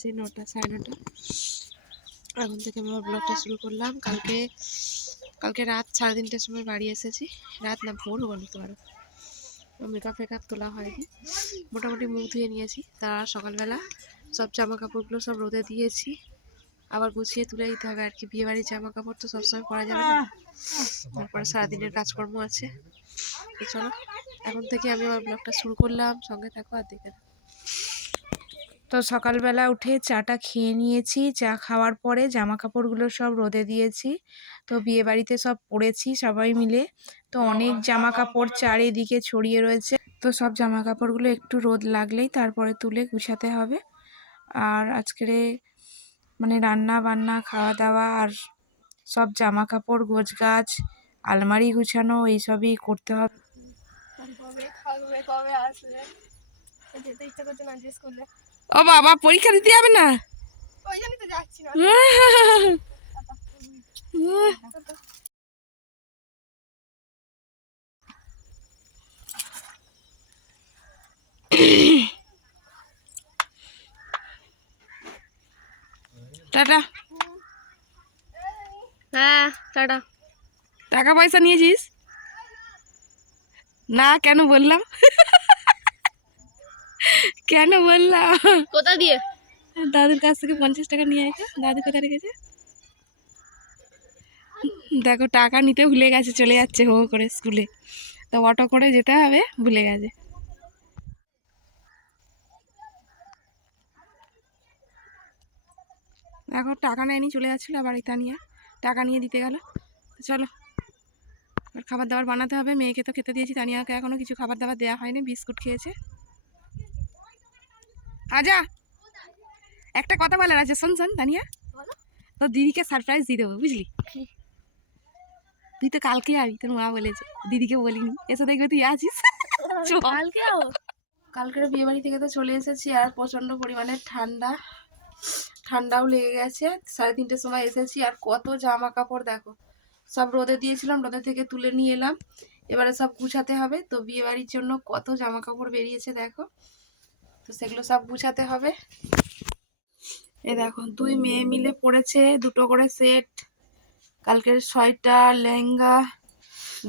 তো বাজে নটা সাড়ে নটা। এখন থেকে আমি আমার ব্লগটা শুরু করলাম। কালকে কালকে রাত সাড়ে তিনটের সময় বাড়ি এসেছি। রাত না, ভোর বলতে পারো মেকআপ ফেকআপ তোলা হয়নি। মোটামুটি মুখ ধুয়ে নিয়েছি। তার সকালবেলা সব জামা কাপড়গুলো সব রোদে দিয়েছি। আবার গুছিয়ে তুলে দিতে হবে আর কি। বিয়ে বাড়ির জামা কাপড় তো সবসময় পরা যাবে না। তারপরে সারাদিনের কাজকর্ম আছে। তো চলো, এখন থেকে আমি আমার ব্লগটা শুরু করলাম। সঙ্গে থাকো আর দেখে থাকো। তো সকালবেলা উঠে চাটা খেয়ে নিয়েছি, চা খাওয়ার পরে জামা কাপড়গুলো সব রোদে দিয়েছি। তো বিয়ে বাড়িতে সব পরেছি সবাই মিলে। তো অনেক জামা কাপড় চারিদিকে ছড়িয়ে রয়েছে। তো সব জামা কাপড়গুলো একটু রোদ লাগলেই তারপরে তুলে গুছাতে হবে। আর আজকের মানে রান্না বান্না খাওয়া দাওয়া আর সব জামা কাপড় গোছ গাছ আলমারি গুছানো এইসবই করতে হবে। কবে কবে আসবে? যেতে ইচ্ছা করছে না স্কুলে। ও বাবা পরীক্ষা দিতে যাবে না? টাটা। হ্যাঁ টাটা। টাকা পয়সা নিয়েছিস? না কেন বললাম? কেন বললাম? কোথা দিয়ে? দাদুর কাছ থেকে পঞ্চাশ টাকা নিয়ে আয় তো। দাদু কোথায় রেখেছে? দেখো টাকা নিতে ভুলে গেছে চলে যাচ্ছে হো করে স্কুলে। তো অটো করে যেতে হবে ভুলে গেছে। দেখো টাকা নেয়নি চলে যাচ্ছিল আবার এই তানিয়া টাকা নিয়ে দিতে গেল। চলো খাবার দাবার বানাতে হবে। মেয়েকে তো খেতে দিয়েছি তানিয়াকে এখনও কিছু খাবার দাবার দেওয়া হয়নি বিস্কুট খেয়েছে। আজা একটা কথা বলার আছে শোন শোন দানিয়া। তোর দিদিকে সারপ্রাইজ দিয়ে দেবো বুঝলি? তুই তো কালকে আবি তোর মা বলেছে দিদিকে বলিনি। এসে দেখবে তুই আছিস। কালকে কালকের বিয়ে বাড়ি থেকে তো চলে এসেছি আর প্রচণ্ড পরিমাণে ঠান্ডা। ঠান্ডাও লেগে গেছে। সাড়ে তিনটের সময় এসেছি আর কত জামা কাপড় দেখো। সব রোদে দিয়েছিলাম রোদে থেকে তুলে নিয়ে এলাম। এবারে সব গুছাতে হবে। তো বিয়ে বাড়ির জন্য কত জামা কাপড় বেরিয়েছে দেখো। তো সেগুলো সব গুছাতে হবে। এ দেখো, দুই মেয়ে মিলে পড়েছে, দুটো করে সেট। কালকের সোয়েটার লেহেঙ্গা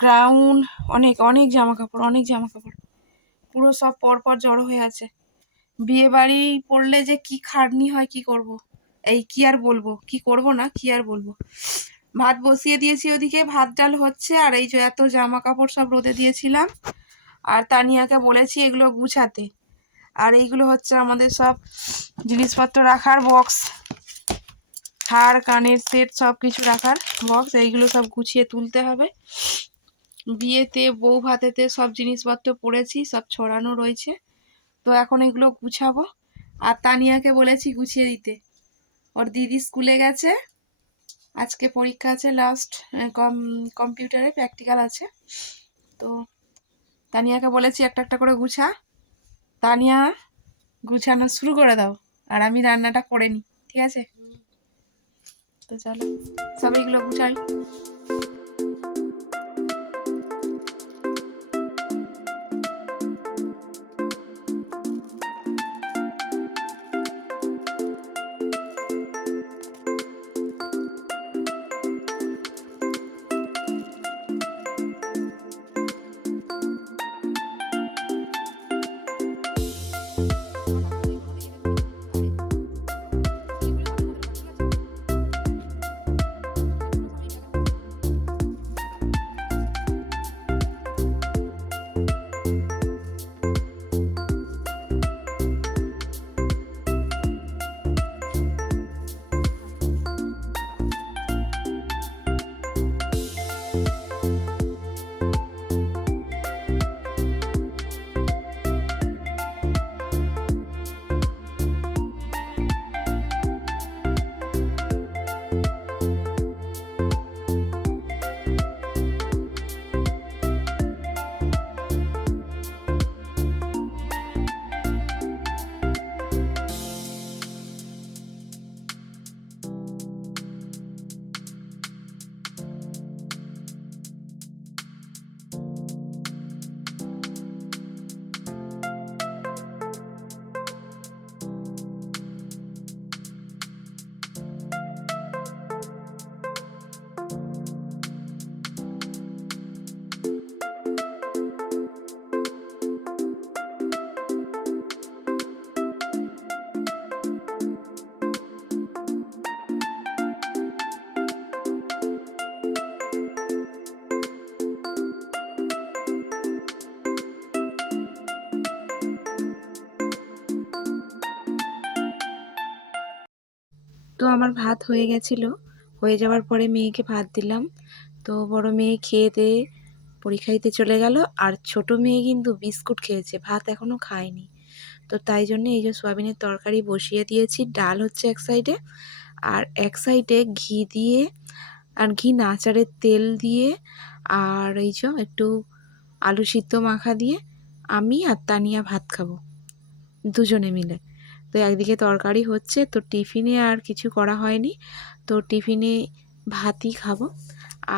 গ্রাউন্ড অনেক অনেক জামা কাপড় অনেক জামা কাপড় পুরো সব পরপর জড়ো হয়ে আছে। বিয়ে বাড়ি পড়লে যে কি খাটনি হয়, কি করব। এই কি আর বলব? কি করব না, কি আর বলব? ভাত বসিয়ে দিয়েছি ওদিকে, ভাত ডাল হচ্ছে, আর এই যে এত জামা কাপড় সব রোদে দিয়েছিলাম। আর তানিয়াকে বলেছি এগুলো গুছাতে। আর এইগুলো হচ্ছে আমাদের সব জিনিসপত্র রাখার বক্স হার, কানের সেট সব কিছু রাখার বক্স এইগুলো সব গুছিয়ে তুলতে হবে। বিয়েতে, বউ ভাতেতে সব জিনিসপত্র পড়েছি, সব ছড়ানো রয়েছে। তো এখন এগুলো গুছাবো। আর তানিয়াকে বলেছি গুছিয়ে দিতে। ওর দিদি স্কুলে গেছে। আজকে পরীক্ষা আছে লাস্ট কম কম্পিউটারে প্র্যাকটিক্যাল আছে। তো তানিয়াকে বলেছি একটা একটা করে গুছা। তানিয়া, গুছানো শুরু করে দাও। আর আমি রান্নাটা করে নিই ঠিক আছে? তো চলো, সব এগুলো গুছাই। তো আমার ভাত হয়ে গেছিল। হয়ে যাওয়ার পরে মেয়েকে ভাত দিলাম। তো বড় মেয়ে খেয়ে দিয়ে পরীক্ষা দিতে চলে গেল। আর ছোট মেয়ে কিন্তু বিস্কুট খেয়েছে, ভাত এখনও খায়নি। তো তাই জন্য এই যে সোয়াবিনের তরকারি বসিয়ে দিয়েছি, ডাল হচ্ছে এক সাইডে আর এক সাইডে ঘি দিয়ে, আর ঘি না আচারের তেল দিয়ে, আর এই যে একটু আলু সিদ্ধ মাখা দিয়ে আমি আর তানিয়া ভাত খাব। দুজনে মিলে। তো একদিকে তরকারি হচ্ছে তো টিফিনে আর কিছু করা হয়নি। তো টিফিনে ভাতই খাব।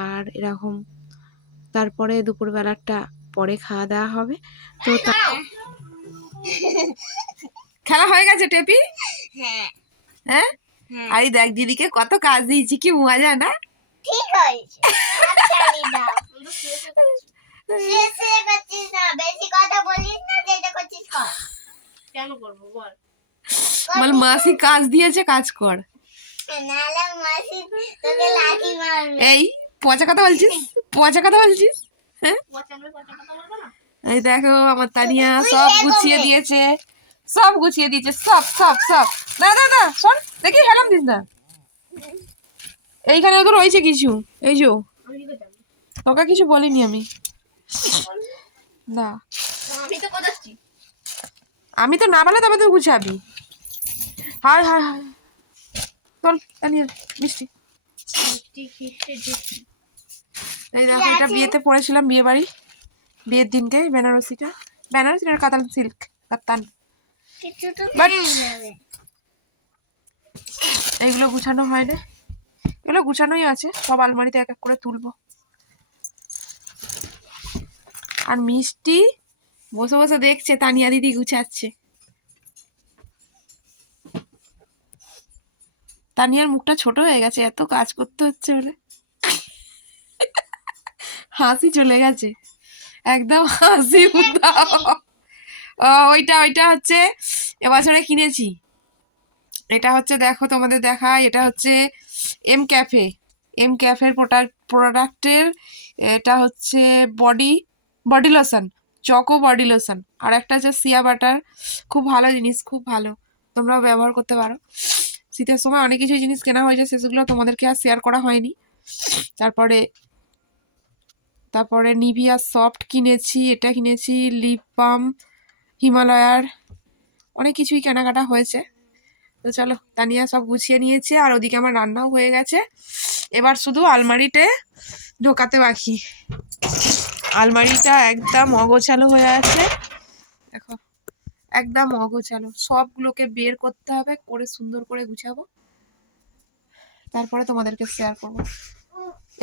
আর এরকম তারপরে দুপুরবেলাটা পরে খাওয়া দাওয়া হবে। তো তা- খেলা হয়ে গেছে টেপি? হ্যাঁ। হ্যাঁ? হ্যাঁ। আরে দেখ দিদিকে কত কাজ দিয়েছি কি মজা না? ঠিক হয়েছে হাততালি দাও শুয়ে শুয়ে করছিস না বেশি কথা বলিস না যেটা করছিস কর। কেন করব বল। বল মাসি কাজ দিয়েছে কাজ কর। এই পচা কথা বলছিস? পচা কথা বলছিস? হ্যাঁ? পচানবে পচা কথা বলব না এই দেখো আমার তানিয়া সব গুছিয়ে দিয়েছে। সব গুছিয়ে দিয়েছে সব সব সব। না না না শোন দেখি হেলাম দিস না। এইখানে তো রয়েছে কিছু। এই যো আমি কি করতাম তোকে কিছু বলিনি আমি। না। আমি তো কোথাচ্ছি আমি তো না বলে তবে তুই গুছাবি। হায় হায় হায়। চল তানিয়া মিষ্টি। এই দেখো এটা বিয়েতে পড়েছিলাম বিয়ে বাড়ি বিয়ের দিনকে বেনারসিটা বেনারসি আর কাতান সিল্ক কাতান। এইগুলো গুছানো হয় না এগুলো গুছানোই আছে সব আলমারিতে এক এক করে তুলবো। আর মিষ্টি বসে বসে দেখছে তানিয়া দিদি গুছাচ্ছে। তানিয়ার মুখটা ছোট হয়ে গেছে, এত কাজ করতে হচ্ছে বলে। হাসি চলে গেছে। একদম হাসি ওইটা ওইটা হচ্ছে এবছরে কিনেছি। এটা হচ্ছে দেখো তোমাদের দেখা এটা হচ্ছে এম ক্যাফে এম ক্যাফের প্রোডাক্টের এটা হচ্ছে body body lotion choco body lotion আর একটা হচ্ছে সিয়া বাটার খুব ভালো জিনিস, খুব ভালো। তোমরাও ব্যবহার করতে পারো। শীতের সময় অনেক কিছু জিনিস কেনা হয়েছে সেগুলো তোমাদেরকে আর শেয়ার করা হয়নি। তারপরে তারপরে নিভিয়া সফট কিনেছি, এটা কিনেছি লিপ বাম হিমালয়ার অনেক কিছুই কেনাকাটা হয়েছে। তো চলো, তানিয়া সব গুছিয়ে নিয়েছে, আর ওদিকে আমার রান্নাও হয়ে গেছে। এবার শুধু আলমারিতে ঢোকাতে বাকি। আলমারিটা একদম অগোছালো হয়ে আছে। দেখো। একদম অগোছালো। সবগুলোকে বের করতে হবে করে সুন্দর করে গুছাবো। তারপরে তোমাদেরকে শেয়ার করব।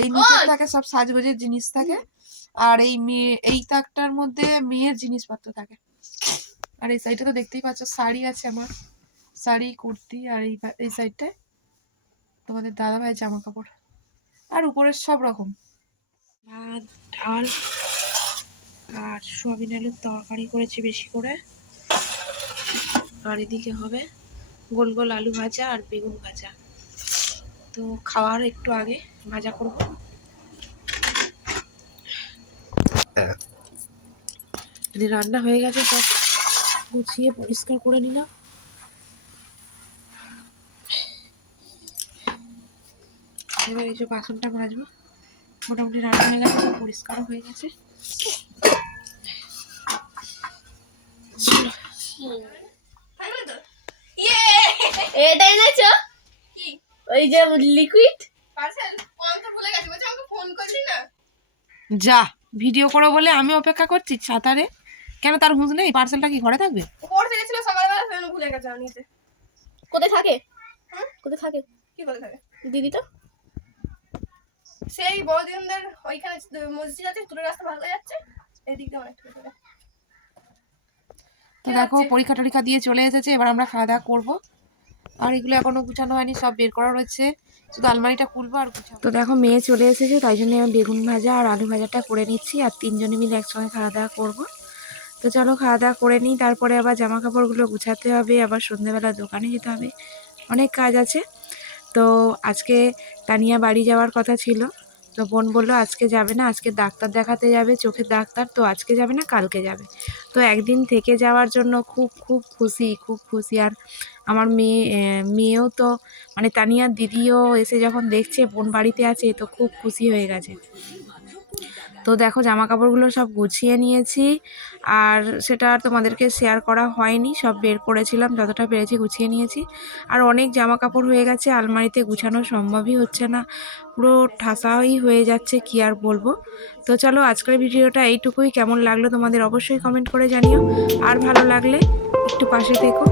এই নিচে থাকে সব সাজগোজের জিনিস থাকে আর এই মেয়ে এই তাকটার মধ্যে মেয়ের জিনিসপত্র থাকে। আর এই সাইডে তো দেখতেই পাচ্ছ শাড়ি আছে আমার। শাড়ি কুর্তি আর এই এই সাইডটায় তোমাদের দাদা ভাই জামা কাপড় আর উপরের সব রকম। ভাত ডাল আর সোয়াবিন আলুর তরকারি করেছি বেশি করে। আর এদিকে হবে। গোল গোল আলু ভাজা আর বেগুন ভাজা। তো খাওয়ার একটু আগে ভাজা করব। রান্না হয়ে গেছে সব গুছিয়ে পরিষ্কার করে নিলাম। এবার এই যে বাসনটা মাজবো। মোটামুটি রান্না হয়ে গেছে পরিষ্কারও হয়ে গেছে চলো। এটা এনেছো কি ওই যে লিকুইড যা ভিডিও করো বলে আমি অপেক্ষা করছি সাঁতারে। কেন তার হুঁজ নেই? পার্সেলটা কি ঘরে থাকবে? পড়তে গেছিল সকালবেলা সেজন্য ভুলে গেছে আনিতে কোথায় থাকে? কোথায় থাকে? কি করে থাকে? দিদি তো? সেই বড়দিনদের ওইখানে মসজিদ আছে দূরের রাস্তা ভালো যাচ্ছে। এদিক দিয়ে অনেকটা তো দেখো পরীক্ষা টরীক্ষা দিয়ে চলে এসেছে এবার আমরা খাওয়া দাওয়া করব। আর এগুলো এখনও গুছানো হয়নি, সব বের করা রয়েছে শুধু আলমারিটা খুলবো আর গুছাবো। তো দেখো, মেয়ে চলে এসেছে, তাই জন্য আমি বেগুন ভাজা আর আলু ভাজাটা করে নিচ্ছি, আর তিনজনে মিলে একসঙ্গে খাওয়া দাওয়া করব। তো চলো খাওয়া দাওয়া করে নিই, তারপরে আবার জামা কাপড়গুলো গুছাতে হবে, আবার সন্ধ্যেবেলা দোকানে যেতে হবে। অনেক কাজ আছে। তো আজকে তানিয়া বাড়ি যাওয়ার কথা ছিল। তো বোন বলল, আজকে যাবে না, আজকে ডাক্তার দেখাতে যাবে, চোখের ডাক্তার, তো আজকে যাবে না, কালকে যাবে। তো একদিন থেকে যাওয়ার জন্য খুব খুব খুশি খুব খুশি। আর আমার মেয়ে মেয়েও তো মানে তানিয়ার দিদিও এসে যখন দেখছে, বোন বাড়িতে আছে, তো খুব খুশি হয়ে গেছে। তো দেখো জামা কাপড়গুলো সব গুছিয়ে নিয়েছি। আর সেটা আর তোমাদেরকে শেয়ার করা হয়নি, সব বের করেছিলাম, যতটা পেরেছি গুছিয়ে নিয়েছি। আর অনেক জামা কাপড় হয়ে গেছে, আলমারিতে গুছানো সম্ভবই হচ্ছে না। পুরো ঠাসাই হয়ে যাচ্ছে, কি আর বলব। তো চলো, আজকের ভিডিওটা এইটুকুই। কেমন লাগল তোমাদের অবশ্যই কমেন্ট করে জানিও। আর ভালো লাগলে একটু পাশে থেকো।